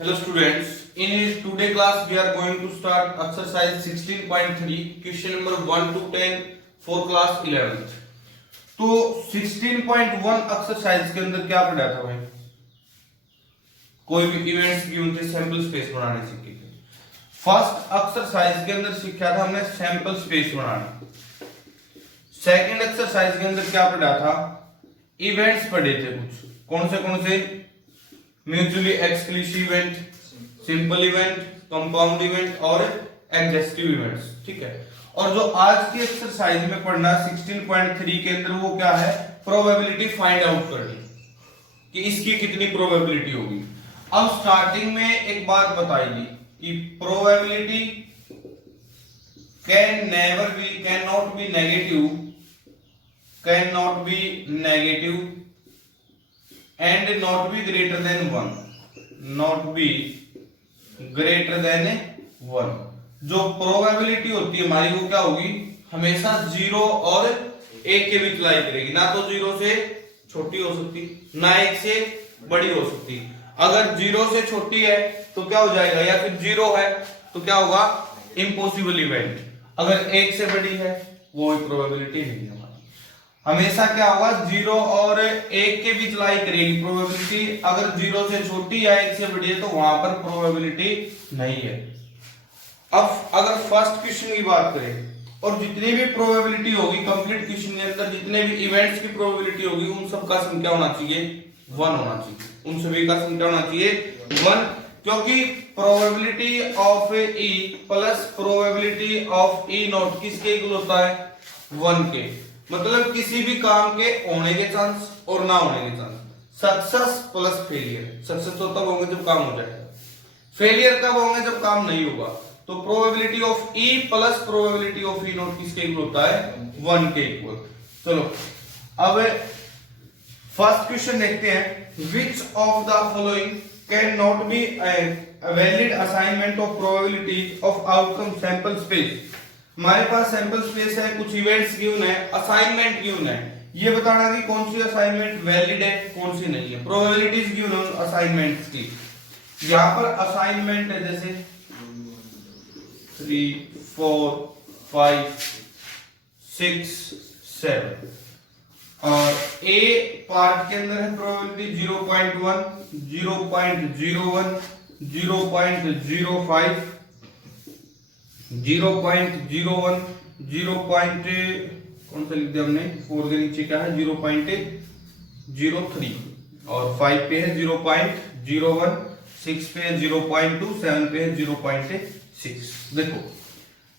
Hello students, in today class we are going to start exercise 16.3 question number 1 to 10 for class 11th। तो 16.1 exercise के अंदर क्या पढ़ा था भाई? कोई भी इवेंट्स गिवन थे, सैंपल स्पेस बनाने सीखे थे। फर्स्ट एक्सरसाइज के अंदर सीखा था हमने सैंपल स्पेस बनाना। सेकंड एक्सरसाइज के अंदर क्या पढ़ा था? इवेंट्स पढ़े थे कुछ। कौन से? Mutually exclusive event, simple event, compound event और एग्जेस्टिव इवेंट्स। ठीक है। और जो आज की एक्सरसाइज में पढ़ना 16.3 के अंदर वो क्या है? प्रोबेबिलिटी फाइंड आउट करनी कि इसकी कितनी प्रोबेबिलिटी होगी। अब स्टार्टिंग में एक बात बताइए कि probability can not be negative and not be greater than 1, जो प्रोबेबिलिटी होती है हमारी वो क्या होगी? हमेशा 0 और 1 के बीच लाई करेगी। ना तो 0 से छोटी हो सकती, ना 1 से बड़ी हो सकती। अगर 0 से छोटी है तो क्या हो जाएगा, या फिर 0 है तो क्या होगा? Impossible event. अगर 1 से बड़ी है वो प्रोबेबिलिटी नहीं है। हमेशा क्या होगा? 0 और 1 के बीच लाई करेगी प्रोबेबिलिटी। अगर 0 से छोटी या 1 से बड़ी है तो वहां पर प्रोबेबिलिटी नहीं है। अब अगर फर्स्ट क्वेश्चन की बात करें और जितनी भी प्रोबेबिलिटी होगी कंप्लीट क्वेश्चन के अंदर, जितने भी इवेंट्स की प्रोबेबिलिटी होगी उन सब का सम क्या होना चाहिए? 1 होना चाहिए। उन सभी का सम क्या होना चाहिए? 1, क्योंकि probability of E plus probability of E not किसके इक्वल होता है? 1 के। मतलब किसी भी काम के होने के चांस और ना होने के chance. Success plus failure. Success तो तब होंगे जब काम हो जाएगा, फेलियर कब होंगे? जब काम नहीं होगा। तो probability of E plus probability of E not किसके इक्वल होता है? 1 के इक्वल। चलो अब फर्स्ट क्वेश्चन देखते हैं। Which of the following can not be valid assignment of probability of outcome sample space. हमारे पास सैंपल स्पेस है, कुछ इवेंट्स गिवन है, असाइनमेंट गिवन है। ये बताना कि कौन सी असाइनमेंट वैलिड है, कौन सी नहीं है। प्रोबेबिलिटीज गिवन है असाइनमेंट्स की। यहां पर असाइनमेंट है जैसे 3, 4, 5, 6, 7 और ए पार्ट के अंदर है प्रोबेबिलिटी 0.1, 0.01, 0.05, 0.01, 0. कौन सा लिख दिया हमने? 4 के नीचे क्या है? 0.03 और 5 पे है 0.01, 6 पे है 0.2, 7 पे है 0.6। देखो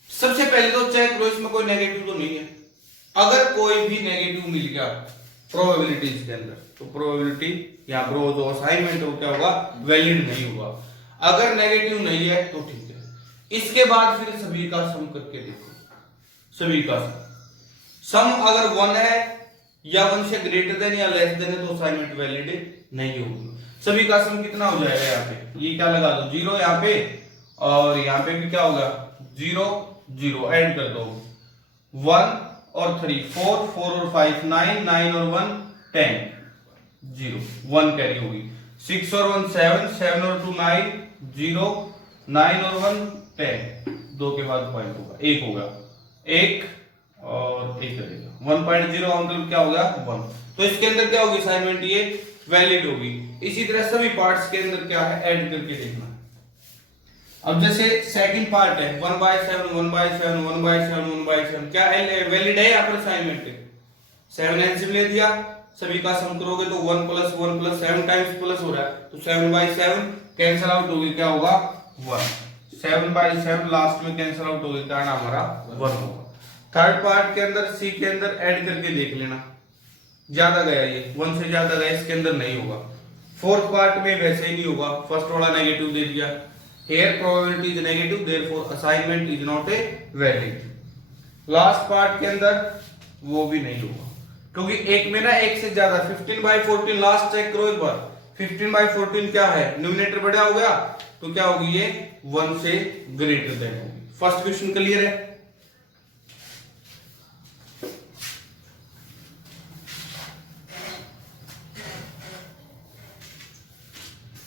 सबसे पहले तो चेक करो इसमें कोई नेगेटिव तो नहीं है। अगर कोई भी नेगेटिव मिल गया प्रोबेबिलिटीज के अंदर तो प्रोबेबिलिटी यहाँ पर वो जो असाइनमेंट हो क्या होगा? वैलिड नहीं होगा। अगर नेगेटिव नहीं है तो ठीक है। इसके बाद फिर सभी का सम करके देखो। सभी का सम अगर 1 है या 1 से ग्रेटर देन या लेस देन है तो असाइनमेंट वैलिड नहीं होगी। सभी का सम कितना हो जाएगा? यहाँ पे ये क्या लगा दो? 0 यहाँ पे, और यहाँ पे भी क्या होगा? 0 0 ऐड कर दो। 1 और 3 4, 4 और 5 9, 9 और 1 10, 0 1 कैरी होगी। 6 और 1 7, 7 और 2 9, 0 9 और 1 10, 2 के बाद पॉइंट होगा, 1 होगा, 1 और 1 रहेगा। 1.0 मतलब क्या होगा? 1। तो इसके अंदर क्या होगी? असाइनमेंट ये वैलिड होगी। इसी तरह सभी पार्ट्स के अंदर क्या है? ऐड करके देखना। अब जैसे सेकंड पार्ट है 1/7, 1/7, 1/7, 1/7, क्या वैलिड है यहाँ पर असाइनमेंट? 7 एलसीएम ले दिया, सभी का सम करोगे तो 1 + 1 + 7 टाइम्स प्लस हो रहा है तो 7/7 कैंसिल आउट होगी, क्या होगा? 1। 7/7 लास्ट में कैंसिल आउट होगी, कारण हमारा 1 होगा। थर्ड पार्ट के अंदर सी के अंदर ऐड करके देख लेना। ज्यादा गया ये 1 से ज्यादा गया, इसके अंदर नहीं होगा। फोर्थ पार्ट में वैसे ही नहीं होगा, फर्स्ट वाला नेगेटिव दे दिया। Here probability is negative, therefore assignment is not a valid. Last part के अंदर वो भी नहीं होगा क्योंकि एक में ना एक से ज्यादा 15/14 लास्ट चेक करो एक बार। 15/14 क्या है? न्यूमरेटर बड़ा हो गया तो क्या होगी? ये 1 से ग्रेटर देन होगी। फर्स्ट क्वेश्चन क्लियर है?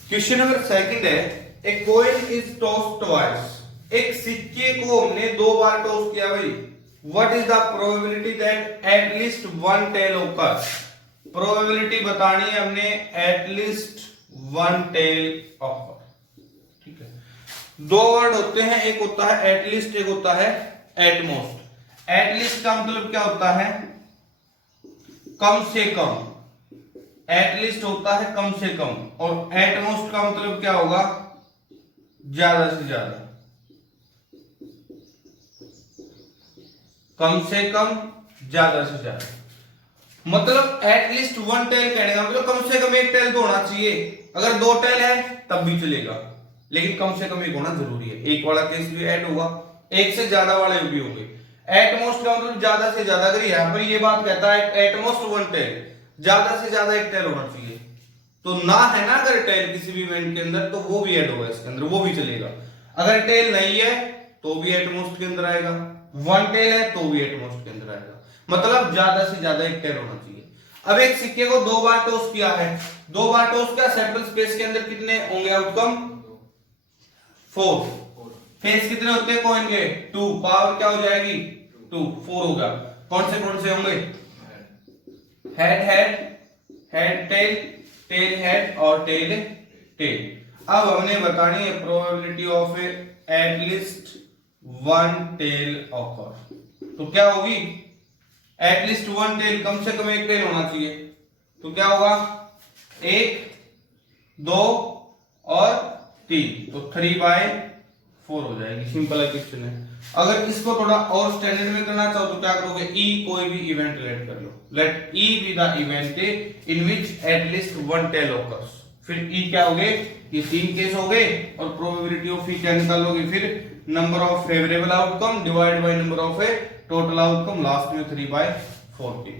क्वेश्चन नंबर सेकंड है a coin is toss twice, एक सिक्के को हमने 2 बार टॉस किया भाई, what is the probability that at least one tail occur, probability बतानी है हमने एटलीस्ट वन टेल ऑकर। ठीक है, 2 वर्ड होते हैं, एक होता है एटलीस्ट, एक होता है एटमोस्ट। एटलीस्ट का मतलब क्या होता है, कम से कम, एटलीस्ट होता है कम से कम, और एटमोस्ट का मतलब क्या होगा, ज्यादा से ज्यादा, कम से कम, ज्यादा से ज्यादा। मतलब एटलीस्ट वन टेल कहने का मतलब कम से कम एक टेल तो होना चाहिए, अगर 2 टेल है तब भी चलेगा, लेकिन कम से कम एक होना जरूरी है। एक वाला केस भी ऐड होगा, एक से ज्यादा वाले भी होंगे। एटमोस्ट का मतलब ज्यादा से ज्यादा, अगर यहां पर ये बात कहता है एटमोस्ट वन टेल, ज्यादा से ज्यादा एक टेल होना चाहिए, तो ना है ना अगर टेल किसी भी इवेंट के अंदर, तो वो भी ऐड होगा इसके अंदर, वो भी चलेगा। अगर टेल नहीं है तो भी एटमोस्ट के अंदर आएगा, वन टेल है तो भी एटमोस्ट के अंदर आएगा, मतलब ज्यादा से ज्यादा एक टेल होना चाहिए। अब एक सिक्के को 2 बार टॉस किया है, 2 बार टॉस किया, सैंपल स्पेस के अंदर कितने होंगे आउटकम, 4। फेस कितने होते हैं कॉइन के, 2, पावर क्या हो जाएगी 2, 4 होगा। कौन से होंगे, head head, head tail, tail head और टेल टेल। अब हमने बतानी है probability of at least one tail occur, तो क्या होगी, एटलीस्ट वन टेल, कम से कम एक टेल होना चाहिए, तो क्या होगा 1, 2 और 3, तो 3/4 हो जाएगी। सिंपल क्वेश्चन है। अगर इसको थोड़ा और स्टैंडर्ड में करना चाहो तो क्या करोगे, ई कोई भी इवेंट लेट कर लो, let E be the event in which at least one tail occurs. फिर ई क्या हो गए, ये 3 केस हो गए, और प्रोबेबिलिटी ऑफ ई क्या निकालोगे, फिर number of favourable outcome divide by number of a total outcome, last में 3/4 के।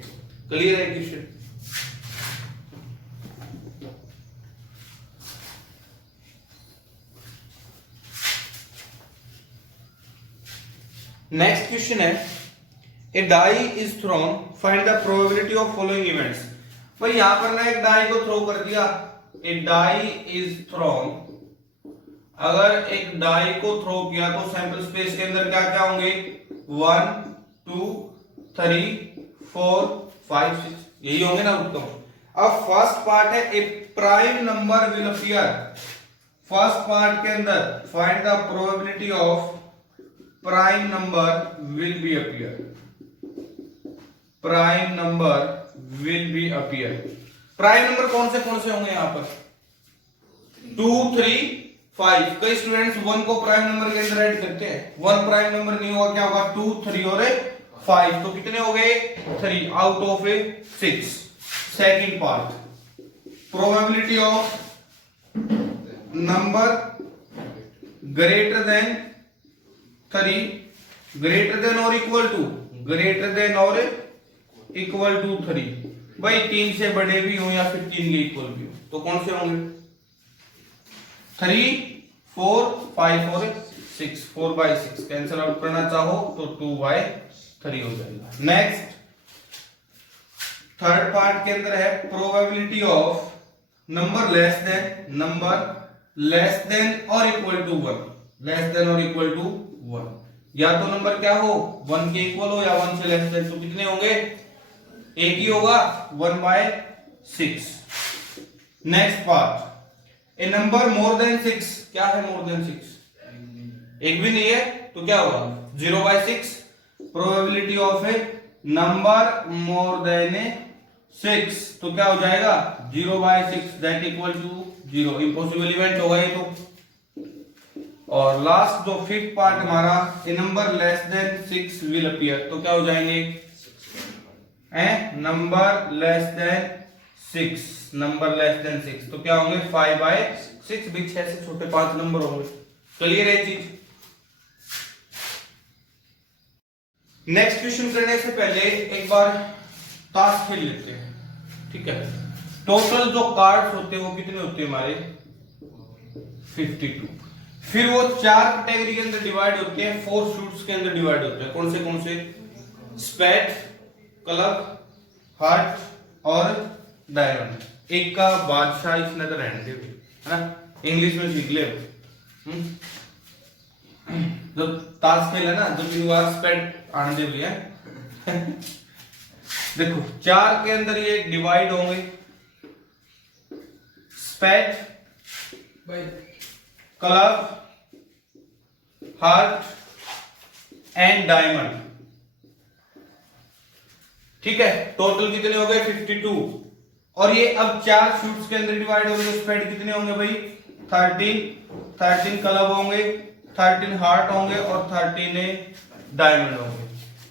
क्लियर है क्वेश्चन। नेक्स्ट क्वेश्चन है, a die is thrown, find the probability of following events. भाई यहां पर ना एक डाई को थ्रो कर दिया, ए डाई इज थ्रोन, अगर एक डाई को थ्रो किया तो सैंपल स्पेस के अंदर क्या क्या होंगे, 1 2 3 4 5 6, यही होंगे ना आउटकम। अब फर्स्ट पार्ट है, a prime number will appear, first part के अंदर find the probability of prime number will be appear, prime number will be appear. Prime number कौन से होंगे यहां पर, 2 3 5। कई स्टूडेंट्स 1 को प्राइम नंबर के अंदर ऐड करते हैं, 1 प्राइम नंबर नहीं होगा, क्या होगा 2 3 और 5, तो कितने हो गए 3 out of 6। Second part, probability of number greater than 3, greater than और इक्वल टू, ग्रेटर देन और इक्वल टू 3। भाई 3 से बड़े भी हो या फिर 3 के इक्वल भी हो, तो कौन से होंगे, 3 4 5 और 6, 4/6 कैंसिल आउट करना चाहो तो 2/3 हो जाएगा। नेक्स्ट थर्ड पार्ट के अंदर है probability of number less then और इक्वल टू 1, लेस देन और इक्वल टू 1, या तो नंबर क्या हो 1 के इक्वल हो या 1 से लेस देन, तो कितने होंगे, एक ही होगा 1/6। नेक्स्ट पार्ट, ए नंबर मोर देन 6, क्या है मोर देन 6, एक भी नहीं है, तो क्या होगा 0/6। Probability of a number more than 6, तो क्या हो जाएगा 0/6 that equal to 0, impossible event होगा ये तो। और लास्ट जो फिफ्थ पार्ट हमारा, a number less than 6 will appear, तो क्या हो जाएंगे, number less than 6, number less than 6, तो क्या होंगे 5/6 भी 6 से छोटे 5 नंबर होंगे। क्लियर है चीज। नेक्स्ट क्वेश्चन करने से पहले एक बार ताश खेल लेते हैं, ठीक है। टोटल जो कार्ड्स होते हैं वो कितने होते हैं हमारे 52। फिर वो 4 कैटेगरी के अंदर डिवाइड होते हैं, 4 शूट्स के अंदर डिवाइड होते हैं। कौन से, स्पेड, क्लब, हार्ट और डायमंड। एक का बादशाह इसने तो रहने दे, है ना, इंग्लिश में सीख ले। जो ताश खेल है ना, जो युवा स्पेड आने दे भैया देखो 4 के अंदर ये डिवाइड होंगे, spade, club, heart and diamond. ठीक है, टोटल कितने हो गए 52। और ये अब 4 शूट्स के अंदर डिवाइड हो गए, स्पेड कितने होंगे भाई 13 क्लब होंगे, 13 हार्ट होंगे और 13 डायमंड होंगे।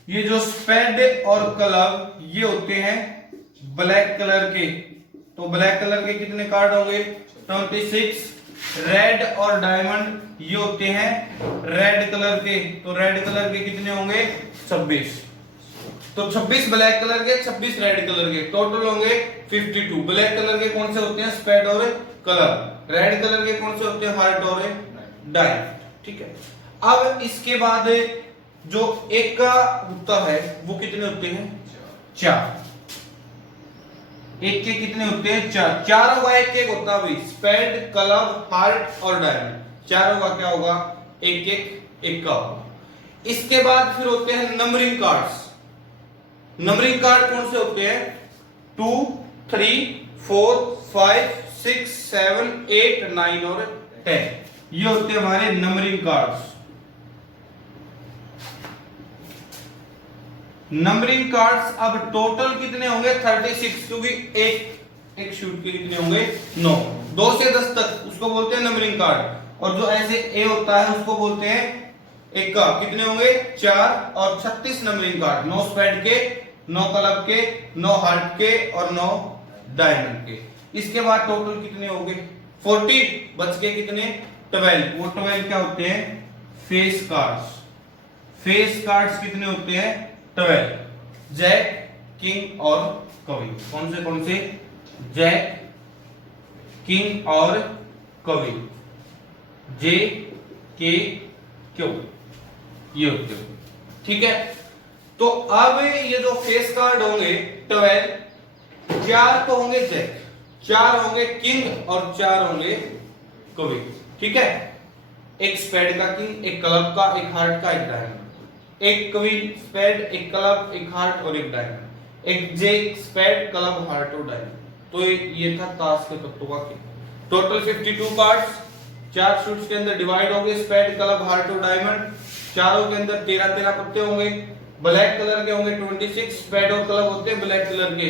ये जो स्पेड और क्लब ये होते हैं ब्लैक कलर के, तो ब्लैक कलर के कितने कार्ड होंगे 26। रेड और डायमंड ये होते हैं रेड कलर के, तो रेड कलर के कितने होंगे 26। तो 26 ब्लैक कलर के, 26 रेड कलर के, टोटल होंगे 52। ब्लैक कलर के कौन से होते हैं स्पेड और क्लब, रेड कलर के कौन से होते हैं हार्ट और डायमंड। ठीक है, अब इसके बाद जो एक का होता है वो कितने होते हैं 4। एक के कितने होते हैं 4, चारों का एक एक होता है भाई, स्पेड, क्लब, हार्ट और डायमंड, चारों का क्या होगा एक एक का होगा। इसके बाद फिर होते हैं नंबरिंग कार्ड्स। नंबरिंग कार्ड कौन से होते हैं 2, 3, 4, 5, 6, 7, 8, 9 और 10, ये होते हैं हमारे नंबरिंग कार्ड्स। नंबरिंग कार्ड्स अब टोटल कितने होंगे 36, क्योंकि एक शूट के कितने होंगे 9, 2 से 10 तक उसको बोलते हैं नंबरिंग कार्ड। और जो ऐसे ए होता है उसको बोलते हैं एक का, कितने होंगे 4 और 36 नंबरिंग कार्ड, 9 स्पेड के, 9 क्लब के, 9 हार्ट के और 9 डायमंड के। इसके बाद टोटल कितने हो गए 40, बच के कितने 12। वो 12 क्या होते हैं फेस कार्ड्स। फेस कार्ड्स कितने होते हैं 12, जैक, किंग और क्वीन। कौन से जैक, किंग और क्वीन, जे, के, क्यू, ये होते हैं। ठीक है, तो अब ये जो फेस कार्ड होंगे 12, 4 तो होंगे जैक, 4 होंगे किंग और 4 होंगे क्वीन। ठीक है, एक स्पेड का किंग, एक क्लब का, एक हार्ट का, एक डायमंड, एक क्वीन, स्पेड, एक क्लब, एक हार्ट और एक डायमंड, एक जैक, स्पेड, क्लब, हार्ट और डायमंड। तो ये था ताश के पत्तों का खेल। टोटल 52 कार्ड्स, 4 शूट्स के अंदर डिवाइड होंगे, स्पेड, क्लब, हार्ट और डायमंड, चारों के अंदर 13 पत्ते होंगे। ब्लैक कलर के होंगे 26, स्पेड और क्लब होते हैं ब्लैक कलर के,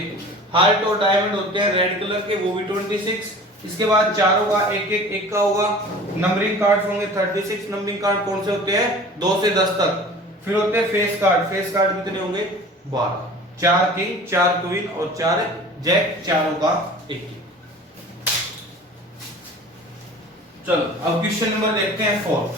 हार्ट और डायमंड होते हैं रेड कलर के, वो भी 26। इसके बाद चारों का एक का होगा। नंबरिंग कार्ड्स होंगे 36। नंबरिंग कार्ड कौन से होते हैं 2 से 10 तक। फिर होते हैं फेस कार्ड। फेस कार्ड कितने होंगे 12, 4 किंग, 4 क्वीन और 4 जैक, चारों का एक। चलो अब क्वेश्चन नंबर देखते हैं 4।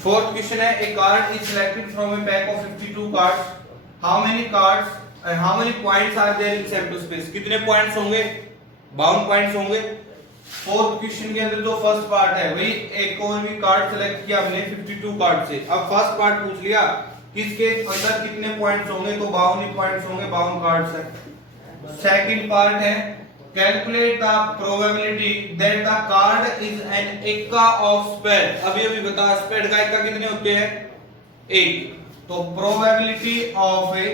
फोर्थ क्वेश्चन है, a card is selected from a pack of 52 cards, how many cards and how many points are there in centre space. कितने पॉइंट्स होंगे 52 पॉइंट्स होंगे। फोर्थ क्वेश्चन के अंदर जो फर्स्ट पार्ट है वही एक और भी कार्ड सेलेक्ट किया हमने 52 कार्ड से। अब फर्स्ट पार्ट पूछ लिया किसके अंदर कितने पॉइंट्स होंगे, तो 52 पॉइंट्स होंगे, 52 कार्ड्स है। सेकंड पार्ट है calculate the probability that the card is an एक्का ऑफ स्पेड। अभी बता स्पेड का एक्का कितने होते हैं 1, तो probability of a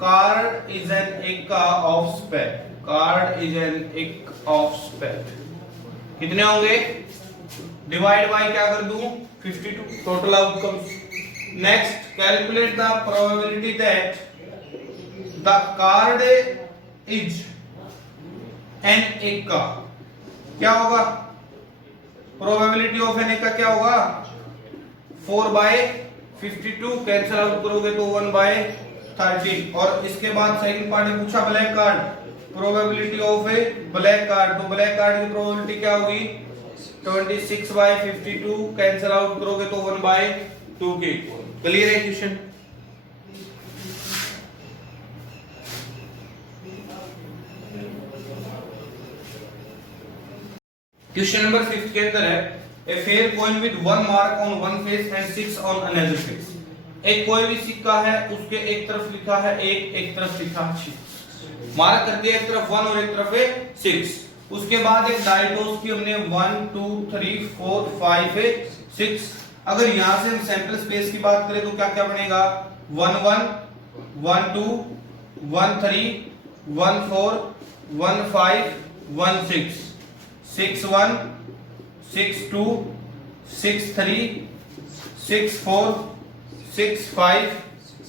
card is an एक्का of spade. Card is an एक्क ऑफ स्पेड कितने होंगे, डिवाइड बाय क्या कर दूं 52, total outcomes. Next calculate the probability that the card is an एक्का। क्या होगा प्रोबेबिलिटी ऑफ एन एक्का क्या होगा 4/52, कैंसिल आउट करोगे तो 1/13। और इसके बाद सेकंड पार्ट में पूछा black card, probability of A black card, तो ब्लैक कार्ड की प्रोबेबिलिटी क्या होगी 26/52, कैंसिल आउट करोगे तो 1/2 के। क्लियर है क्वेश्चन। क्वेश्चन नंबर 5 के अंदर है a fair coin with 1 mark on one face and 6 on another face. एक कोई भी सिक्का है उसके एक तरफ लिखा है एक तरफ लिखा है 6, मार्क कर दिया, एक तरफ 1 और एक तरफ है 6। उसके बाद एक डाइटोस की हमने 1 2 3 4 5 है 6। अगर यहां से हम सैंपल स्पेस की बात करें तो क्या क्या बनेगा, 1 1 1 2 1 3 1 4 1 5 1 6 6 1 6 2 6 3 6 4 6 5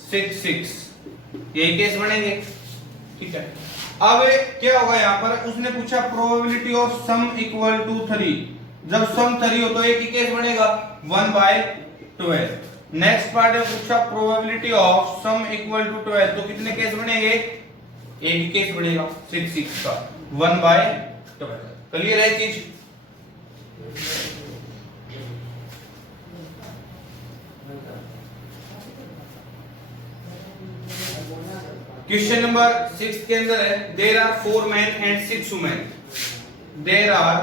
6 6, यही केस बनेंगे। ठीक है, अब क्या होगा यहाँ पर, उसने पूछा probability of sum equal to 3, जब सम 3 हो तो एक ही केस बनेगा 1/12। नेक्स्ट पार्ट है पूछा probability of sum equal to 12, तो कितने केस बनेंगे, एक ही केस बनेगा 6 6 का 1/12। क्लियर है चीज। क्वेश्चन नंबर 6 के अंदर है, there are 4 men and 6 women, there are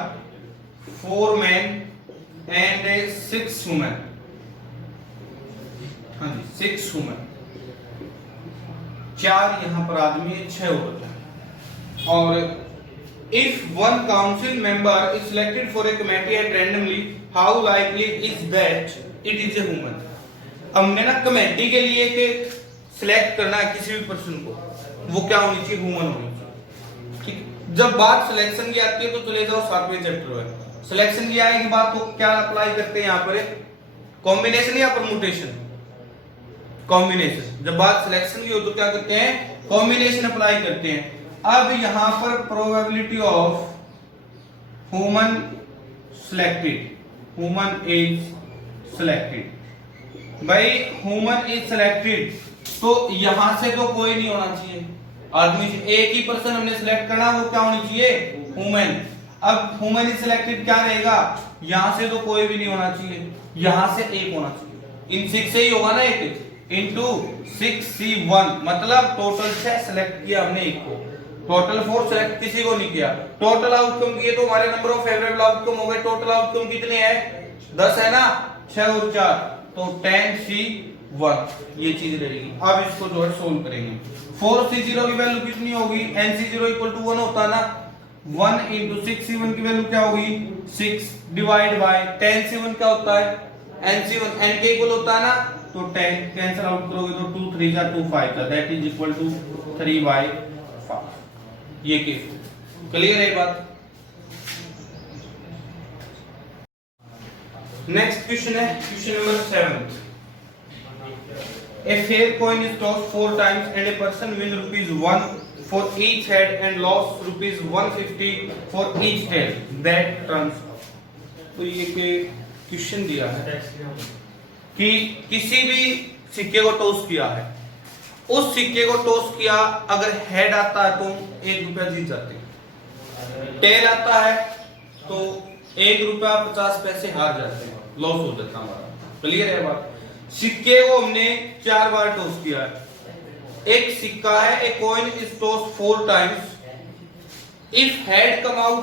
4 men and 6 women, हाँ जी 6 women, 4 यहां पर आदमी है, 6 औरत है। और if one council member is selected for a committee at randomly, how likely is that it is a woman. हमने ना कमेटी के लिए के सिलेक्ट करना है किसी भी पर्सन को, वो क्या होनी चाहिए, वुमन होनी चाहिए। ठीक, जब बात सिलेक्शन की आती है तो चले जाओ 7वें चैप्टर में। सिलेक्शन की आने के बाद तो क्या अप्लाई करते हैं यहाँ पर, कॉम्बिनेशन या परमुटेशन, कॉम्बिनेशन। जब बात सिलेक्शन की हो तो क्या करते हैं, कॉम्बिनेशन अप्लाई करते हैं। अब यहां पर probability of woman selected, woman is selected, भाई वुमन इज सिलेक्टेड, तो यहां से तो कोई नहीं होना चाहिए आदमी से, एक ही पर्सन हमने सिलेक्ट करना, वो क्या होनी चाहिए, वुमेन। अब वुमेन इज सिलेक्टेड क्या रहेगा, यहां से तो कोई भी नहीं होना चाहिए, यहां से एक होना चाहिए, इन 6 से ही होगा ना एक, इनटू 6C1, मतलब टोटल 6 सिलेक्ट किया हमने एक को, टोटल 4 सिलेक्ट किसी को नहीं किया। टोटल आउटकम किए तो हमारे नंबर ऑफ फेवरेबल आउटकम हो गए, टोटल आउटकम कितने हैं, 10 है ना, 6 और 4 तो 10C1, ये चीज रहेगी। अब इसको जो है सोल्व करेंगे। 4C0 की वैल्यू कितनी होगी, NC0 इक्वल टू 1 होता है ना, 1 इंटू 6C1 की वैल्यू क्या होगी, 6 डिवाइड बाय 10C1 क्या होता है, NC1 N के इक्वल होता है ना, तो 10 कैंसिल आउट करोगे तो 2 3 जा 2 5 का, दैट इज इक्वल टू 3/5। ये केस क्लियर है बात। नेक्स्ट क्वेश्चन है question number 7। A fair coin is tossed 4 times and a person wins ₹1 for each head and lost ₹150 for each tail. That turns out. तो ये question दिया है कि किसी भी सिक्के को टॉस किया है, उस सिक्के को टॉस किया, अगर हेड आता है तो ₹1 जीत जाते हैं, टेल आता है तो ₹1.50 हार जाते हैं, लॉस हो जाता हमारा। क्लियर है बात। सिक्के को हमने 4 बार टॉस किया है, एक सिक्का है, एक coin is toss 4 times, if head come out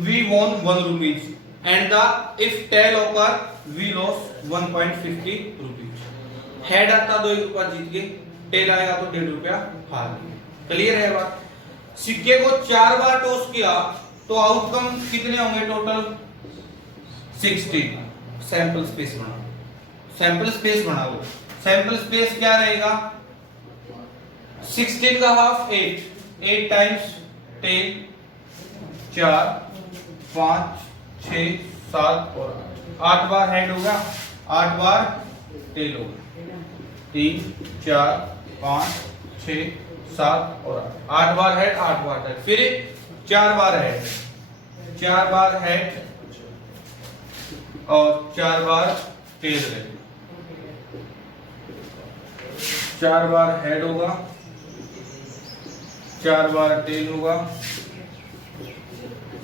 we won ₹1 and the if tail occur we loss ₹1.50। Head आता तो ₹1 जीत गए, टेल आएगा तो ₹1.5 हार गए। क्लियर है बात। सिक्के को 4 बार टॉस किया तो आउटकम कितने होंगे, टोटल 16। सैंपल स्पेस बना, सैंपल स्पेस बना लो, सैंपल स्पेस क्या रहेगा, 16 का हाफ 8 टाइम्स टेल, 4 5 6 7 और 8 बार हेड होगा, 8 बार टेल होगा, 3 4 5 6 7 और 8 बार हेड 8 बार टेल, फिर 4 बार हेड, 4 बार हेड और 4 बार टेल रहेगा, 4 बार हेड होगा, 4 बार टेल होगा,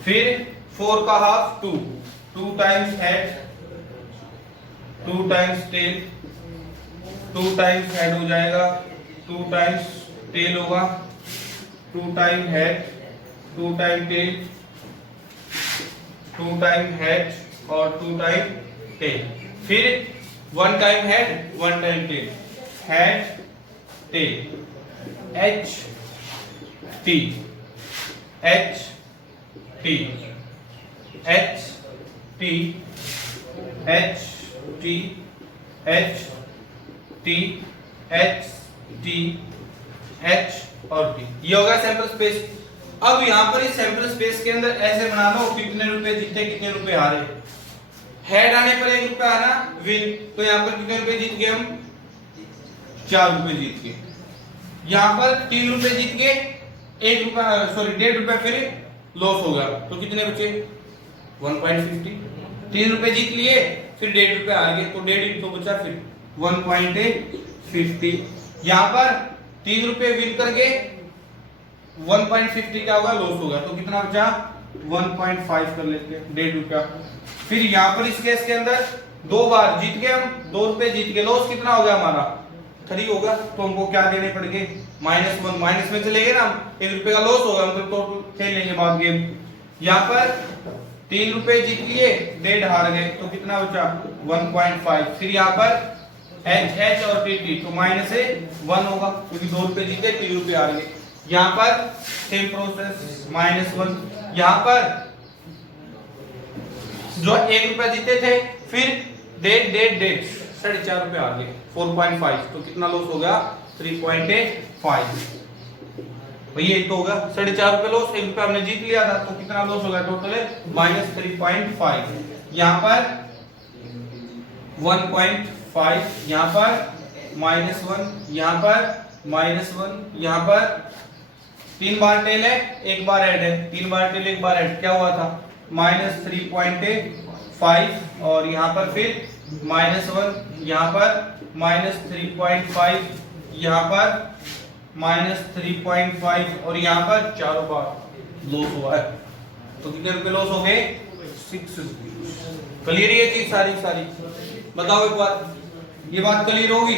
फिर 4 का half 2 times head, 2 times tail, 2 times head हो जाएगा, 2 टाइम्स टेल होगा, 2 time head, 2 time tail, 2 time head और 2 टाइम टेल, फिर one time head, one time tail, head tail, H T, H T, H T, H T, H T, H T, H और T. ये होगा sample space. अब यहां पर इस sample space के अंदर ऐसे बना लो कितने रुपए जीते कितने रुपए हारे। हेड आने पर 1 रुपया आना विन, तो यहां पर कितने रुपए जीत गए हम, 4 रुपए जीत गए। यहां पर 3 रुपए जीत गए, 1 रुपया सॉरी 1.5 रुपया फिर लॉस हो गया, तो कितने बचे 1.50। 3 रुपए जीत लिए फिर 1.5 रुपया हार गए, तो 1.5 तो बचा फिर 1.50। यहां पर 3 रुपए विन करके 1.50 क्या होगा, लॉस होगा, तो कितना बचा 1.5 कर लेते हैं, 1.5 रुपया। फिर यहां पर इस केस के अंदर 2 बार जीत गए हम, 2 रुपए जीत गए, लॉस कितना हो गया हमारा 3 होगा, तो हमको क्या देने पड़ेंगे -1। माइनस में चले गए ना, 1 रुपए का लॉस होगा, मतलब टोटल खेलेंगे बाद गेम। यहां पर 3 रुपए जीत लिए 1.5 हार गए, तो कितना बचा 1.5। फिर यहां पर एच और टी, तो -1 होगा क्योंकि 2 रुपए जीते 3 रुपए हार गए। यहां पर सेम प्रोसेस -1। यहां पर जो 1 रुपया जीते थे फिर 1.5 4.5 रुपए आ गए, 4.5, तो कितना लॉस हो गया 3.5। ये तो होगा 4.5 रुपए लॉस, 1 रुपया हमने जीत लिया था, तो कितना लॉस हो गया टोटल -3.5। यहां पर 1.5, यहां पर -1, यहां पर -1, यहां पर 3 बार टेल है 1 बार ऐड है, 3 बार टेल 1 बार ऐड, क्या हुआ था -3.5, और यहां पर फिर -1, यहां पर -3.5, यहां पर -3.5, और यहां पर 4 बार लॉस हुआ है, तो कितने रुपए लॉस हो गए 6 रुपए। क्लियर ये चीज सारी बताओ एक बार, ये बात क्लियर होगी।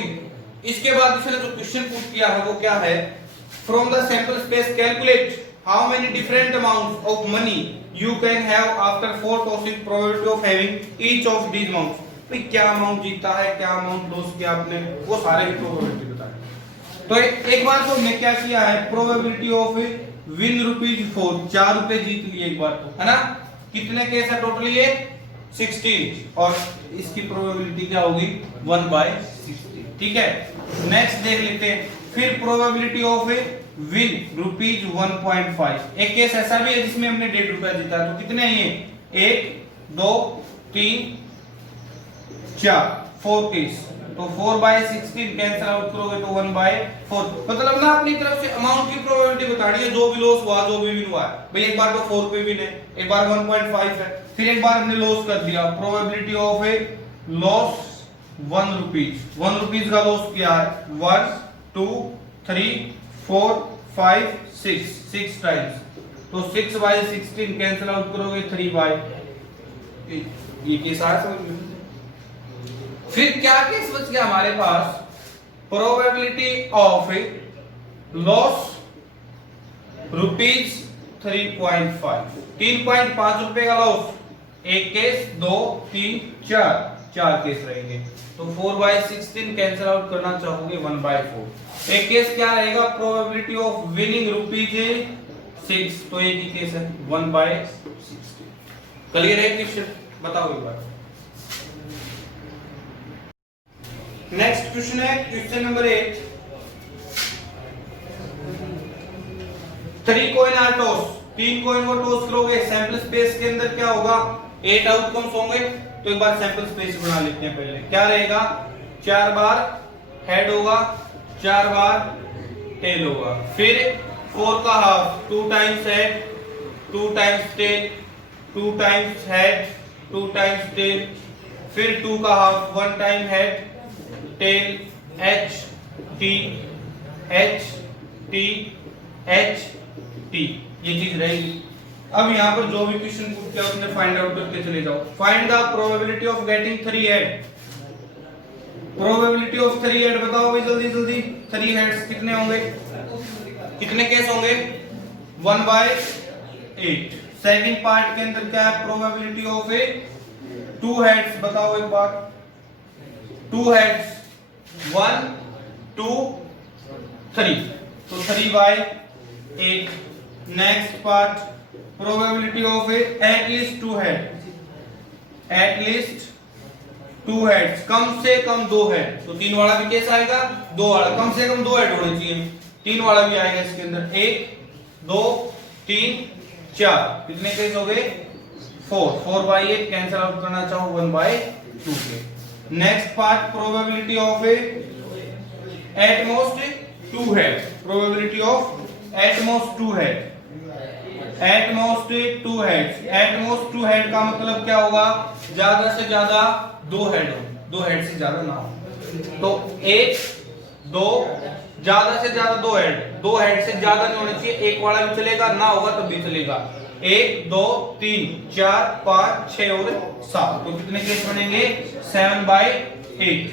इसके बाद इसने जो क्वेश्चन पुट किया है वो क्या है, from the sample space calculate how many different amounts of money you can have after 4 tosses, probability of having each of these amounts. भाई क्या अमाउंट जीता है, क्या अमाउंट लॉस किया आपने, वो सारे की प्रोबेबिलिटी बताएं। तो एक बार तो हमने क्या किया है, प्रोबेबिलिटी ऑफ विन ₹4, 4 रुपए जीत लिए एक बार तो, है ना। कितने केस है टोटल ये 16, और इसकी प्रोबेबिलिटी क्या होगी 1/60, ठीक है। नेक्स्ट देख लेते हैं, फिर प्रोबेबिलिटी ऑफ विन ₹1.5। एक केस ऐसा भी है जिसमें हमने 1.5 रुपया जीता, तो कितने हैं ये 1 2 3 4 4 केस, तो 4/16 कैंसिल आउट करोगे तो 1/4। मतलब ना अपनी तरफ से अमाउंट की प्रोबेबिलिटी बतानी है, जो भी लॉस हुआ जो भी विन हुआ है। भाई एक बार तो 4 रुपए विन है, एक बार 1.5 है, फिर एक बार हमने लॉस कर दिया, probability of A loss 1 rupees, 1 rupees का लॉस किया है 1 2 3 4 5 6 टाइम्स, तो 6/16 कैंसिल आउट करोगे 3/, ये केस आया समझ में। फिर क्या केस बच गया हमारे पास, प्रोबेबिलिटी ऑफ लॉस ₹3.5, 3.5 रुपए का लॉस, एक केस 2 3 4 केस रहेंगे, तो 4/16 कैंसिल आउट करना चाहोगे 1/4। एक केस क्या रहेगा, प्रोबेबिलिटी ऑफ विनिंग ₹6, तो एक ही केस है 1/60। क्लियर है क्वेश्चन, बताओ एक बार। नेक्स्ट क्वेश्चन है question number 8, 3 coin are toss, 3 coin को टॉस करोगे, सैंपल स्पेस के अंदर क्या होगा 8 आउटकम्स होंगे, तो एक बार सैंपल स्पेस बना लेते हैं। पहले क्या रहेगा, 4 बार हेड होगा, 4 बार टेल होगा, फिर 4 का half 2 times head 2 times tail 2 times head 2 times tail, फिर 2 का half 1 time head tail, H T H T H T, ये चीज रहेगी। अब यहां पर जो भी क्वेश्चन पूछ किया उसने फाइंड आउट करके चले जाओ। Find the probability of getting 3 head, probability of 3 head बताओ भाई जल्दी जल्दी। 3 हेड्स कितने होंगे, कितने केस होंगे 1/8। सेकंड पार्ट के अंदर क्या है, प्रोबेबिलिटी ऑफ 2 हेड्स बताओ एक बार, 2 heads 1 2 3, तो 3 by 8. Next part, probability of at least 2 heads, at least 2 heads, कम से कम 2 हेड, तो 3 वाला भी केस आएगा, 2 वाला, कम से कम 2 हेड होने चाहिए, 3 वाला भी आएगा इसके अंदर, 1 2 3 4, कितने केस हो गए 4, 4 by 8 कैंसिल आउट करना चाहो 1 by 2 के. Next part, probability of eight most 2 head, probability of at most 2 head, at most 2 heads, at most 2 head का मतलब क्या होगा, ज्यादा से ज्यादा 2 हेड हो, 2 हेड से ज्यादा ना हो, तो 1 2, ज्यादा से ज्यादा 2 हेड, 2 हेड से ज्यादा नहीं होने चाहिए, एक वाला भी चलेगा, ना होगा तब भी चलेगा, 1 2 3 4 5 6 और 7, तो कितने केस बनेंगे 7 by 8.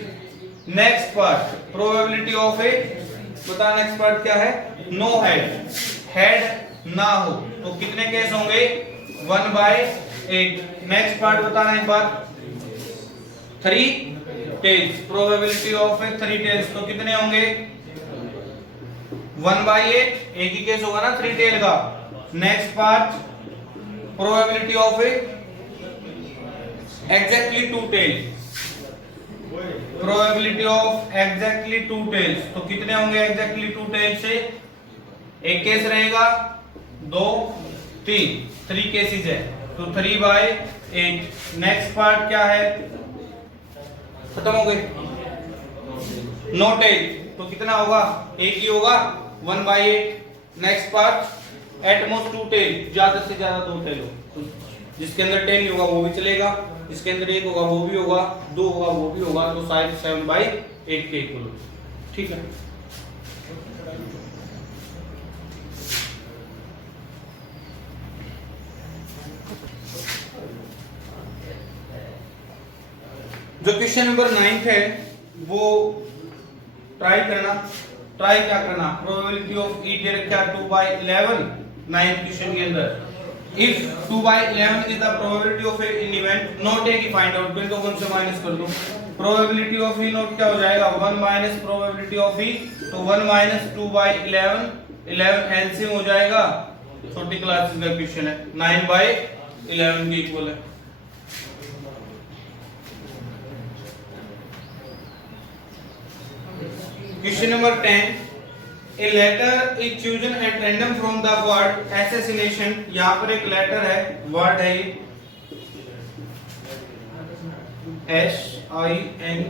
Next part, probability of बता, नेक्स्ट पार्ट क्या है, नो हेड, हेड ना हो, तो कितने केस होंगे 1 by 8. नेक्स्ट पार्ट बताना एक बार, 3 tails, प्रोबेबिलिटी ऑफ 3 tails, तो कितने होंगे 1 by 8, एक ही केस होगा ना 3 टेल का. Next part, probability of exactly 2 tails, probability of exactly 2 tails, तो कितने होंगे एग्जैक्टली 2 tails से, एक केस रहेगा 2 3 केसेस है, तो 3 by 8. नेक्स्ट पार्ट क्या है, खत्म हो गए, नो टेल, तो कितना होगा, एक ही होगा 1 by 8. Next part, at most 2 tail, ज्यादा से ज्यादा 2 टेल हो, तो जिसके अंदर टेल नहीं होगा वो भी चलेगा, इसके अंदर 1 होगा वो भी होगा, 2 होगा वो भी होगा, तो शायद 7 by 8 के इक्वल हो. ठीक है, जो क्वेश्चन नंबर 9 है वो ट्राई करना. ट्राई क्या करना, प्रोबेबिलिटी ऑफ ई डायरेक्ट क्या 2 by 11, 9 क्वेश्चन के अंदर, if 2 by 11 is the probability of an event not a की फाइंड आउट, तो 1 से माइनस कर दो, प्रोबेबिलिटी ऑफ ई नॉट क्या हो जाएगा 1 माइनस प्रोबेबिलिटी ऑफ ई, तो 1 माइनस 2 by 11, 11 एलसीएम हो जाएगा, छोटी क्लासेस का क्वेश्चन है, 9 by 11 के इक्वल है. Question number 10. A letter is chosen at random from the word assassination. यहाँ पर एक लेटर है, वर्ड है SINATION.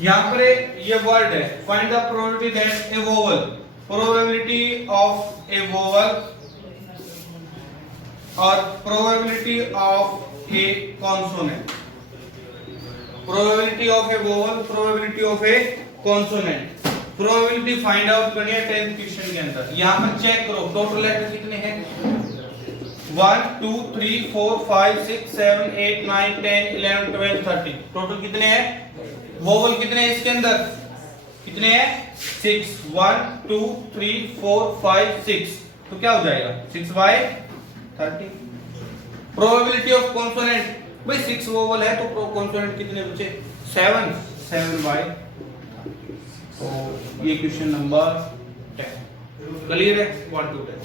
यहाँ पर ये वर्ड है. Find the probability that a vowel, probability of a vowel और probability of a consonant. Probability of A vowel, probability of A consonant, probability find out करनी है 10th क्वेश्चन के अंदर. यहां पर चेक करो टोटल लेटर कितने हैं, 1 2 3 4 5 6 7 8 9 10 11 12 13, टोटल कितने हैं, वोवल कितने हैं इसके अंदर, कितने हैं 6, 1 2 3 4 5 6, तो क्या हो जाएगा 6 by 30. प्रोबेबिलिटी ऑफ कॉन्सोनेंट, भाई 6 वोवल है तो कॉन्सोनेंट कितने बचे 7, 7 by, तो ये क्वेश्चन नंबर 10 क्लियर है 1 to 10.